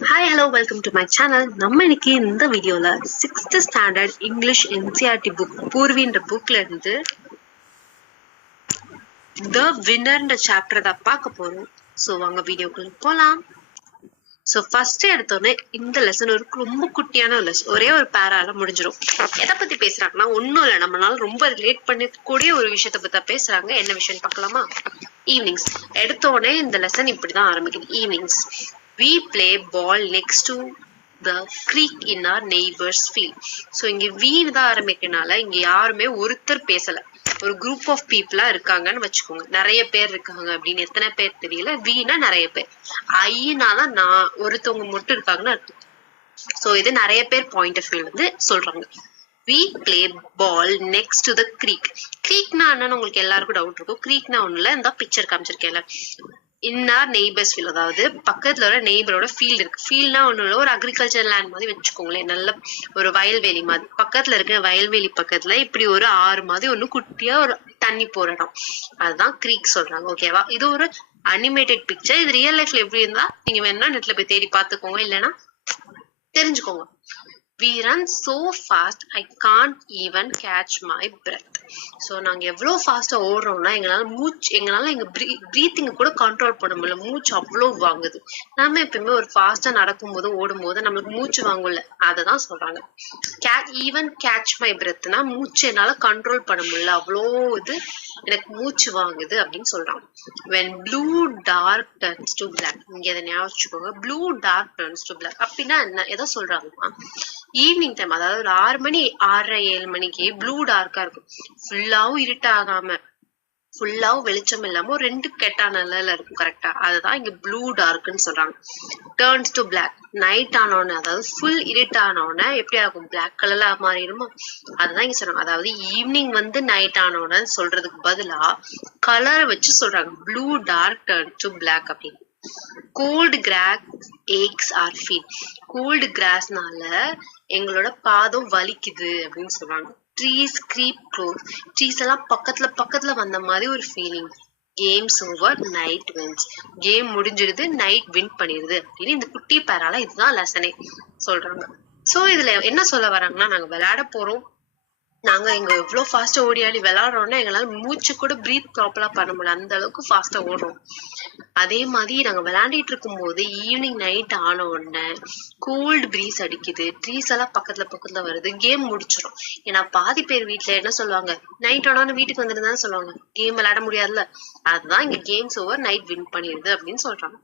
Hi, hello, welcome to my channel. நம்ம இன்னைக்கு இந்த வீடியோல 6th standard English NCERT book பூர்வின்ற புக்ல இருந்து The Winnerன்ற சாப்டர் தான் பார்க்க போறோம். சோ வாங்க வீடியோக்குள்ள போலாம். சோ ஃபர்ஸ்ட் எடுத்தோடனே இந்த லெசன் ஒரு ரொம்ப குட்டியான லெசன், ஒரே ஒரு பேரால முடிஞ்சிடும். எதை பத்தி பேசுறாங்கன்னா ஒன்னும் இல்லை, நம்மளால ரொம்ப ரிலேட் பண்ணக்கூடிய ஒரு விஷயத்த பத்தி பேசுறாங்க. என்ன விஷயம் பார்க்கலாமா? ஈவினிங்ஸ். எடுத்தோடனே இந்த லெசன் இப்படிதான் ஆரம்பிக்குது. Evenings we play ball next to the creek in our neighbor's field. So இங்க we தான் ஆரம்பிக்கனால இங்க யாருமே ஒருத்தர் பேசல, ஒரு குரூப் ஆஃப் பீப்புளா இருக்காங்கன்னு வச்சுக்கோங்க. நிறைய பேர் இருக்காங்க அப்படின்னு எத்தனை பேர் தெரியல. வீனா நிறைய பேர், ஐனால நான் ஒருத்தவங்க மட்டும் இருக்காங்கன்னு அர்த்தம். சோ இது நிறைய பேர் பாயிண்ட் ஆஃப் வியூல இருந்து சொல்றாங்க. We play ball next to the creek. creekனா என்னன்னு உங்களுக்கு எல்லாருக்கும் டவுட் இருக்கும். creekனா ஒண்ணுல இந்த picture காமிச்சிருக்கேன்ல, in our neighbors field, அதாவது பக்கத்துல ஒரு நெய்பரோட ஃபீல்டு இருக்கு. ஃபீல்ட்னா ஒண்ணு இல்ல, ஒரு அக்ரிகல்ச்சர் லேண்ட் மாதிரி வச்சுக்கோங்களேன். நல்ல ஒரு வயல்வெளி மாதிரி. பக்கத்துல இருக்க வயல்வெளி பக்கத்துல இப்படி ஒரு ஆறு மாதிரி ஒண்ணு குட்டியா ஒரு தண்ணி போற இடம், அதுதான் creek சொல்றாங்க. ஓகேவா? இது ஒரு அனிமேட்டட் பிக்சர். இது ரியல் லைஃப்ல எப்படி இருந்தா நீங்க வேணா நெட்ல போய் தேடி பாத்துக்கோங்க, இல்லைன்னா தெரிஞ்சுக்கோங்க. We run so fast I can't even catch my breath. So நாங்க எவ்வளவு ஃபாஸ்டா ஓடுறோம்னா எங்களால எங்க பிரீத்திங் கூட கண்ட்ரோல் பண்ண முடியல. மூச்சு அவ்வளவு வாங்குது. நாம எப்பயுமே ஒரு ஃபாஸ்டா நடக்கும் போது ஓடும் போது நம்மளுக்கு மூச்சு வாங்கும்ல, அததான் சொல்றாங்க. ஈவன் கேட்ச் மை பிரெத்னா மூச்சு என்னால கண்ட்ரோல் பண்ண முடியல, அவ்வளோ இது எனக்கு மூச்சு வாங்குது அப்படின்னு சொல்றாங்க. when blue dark turns to black, இங்க இதை ஞாபகம் வச்சுக்கோங்க. blue dark turns to black அப்படின்னா என்ன, எதை சொல்றாங்கன்னா ஈவினிங் டைம், அதாவது ஒரு 6 மணி 6:30 7 மணிக்கு ப்ளூ டார்க்கா இருக்கும். ஃபுல்லாவும் இருட்டாகாம ஃபுல்லாவும் வெளிச்சம் இல்லாம ஒரு ரெண்டு கெட்டா நிலையில இருக்கும். கரெக்டா? அதுதான் இங்க ப்ளூ டார்க்னு சொல்றாங்க. டர்ன்ஸ் டு பிளாக், நைட் ஆனோன்னு, அதாவது ஃபுல் இருட் ஆனோன்னு எப்படி ஆகும், பிளாக் கலர்ல மாறிடுமா, அதுதான் இங்க சொல்றாங்க. அதாவது ஈவினிங் நைட் ஆனோன்னு சொல்றதுக்கு பதிலா கலரை வச்சு சொல்றாங்க. Blue dark turn to black அப்படின்னு. cold grass aches our feet. cold grassனால எங்களோட பாதம் வலிக்குது அப்படின்னு சொல்றாங்க. trees creep close. trees எல்லாம் பக்கத்துல வந்த மாதிரி ஒரு feeling. games over night wins. Game முடிஞ்சிருது, நைட் வின் பண்ணிருது அப்படின்னு இந்த குட்டி பேரால இதுதான் லெசனே சொல்றாங்க. சோ இதுல என்ன சொல்ல வராங்கன்னா, நாங்க விளையாட போறோம், நாங்க இங்க எவ்வளவு ஃபாஸ்டா ஓடியாடி விளையாடுறோம்னா எங்களால மூச்சு கூட பிரீத் ப்ராப்பரா பண்ண முடியல, அந்த அளவுக்கு ஃபாஸ்டா ஓடுறோம். அதே மாதிரி நாங்க விளையாண்டிட்டு இருக்கும் போது ஈவினிங் நைட் ஆன உடனே கோல்டு பிரீஸ் அடிக்குது, ட்ரீஸ் எல்லாம் பக்கத்துல வருது, கேம் முடிச்சிடும். ஏன்னா பாதி பேர் வீட்டுல என்ன சொல்லுவாங்க, நைட் ஆனோன்னு வீட்டுக்கு வந்துருந்தான்னு சொல்லுவாங்க, கேம் விளையாட முடியாதுல்ல, அதுதான் இங்க கேம்ஸ் ஓவர் நைட் வின் பண்ணிடுது அப்படின்னு சொல்றாங்க.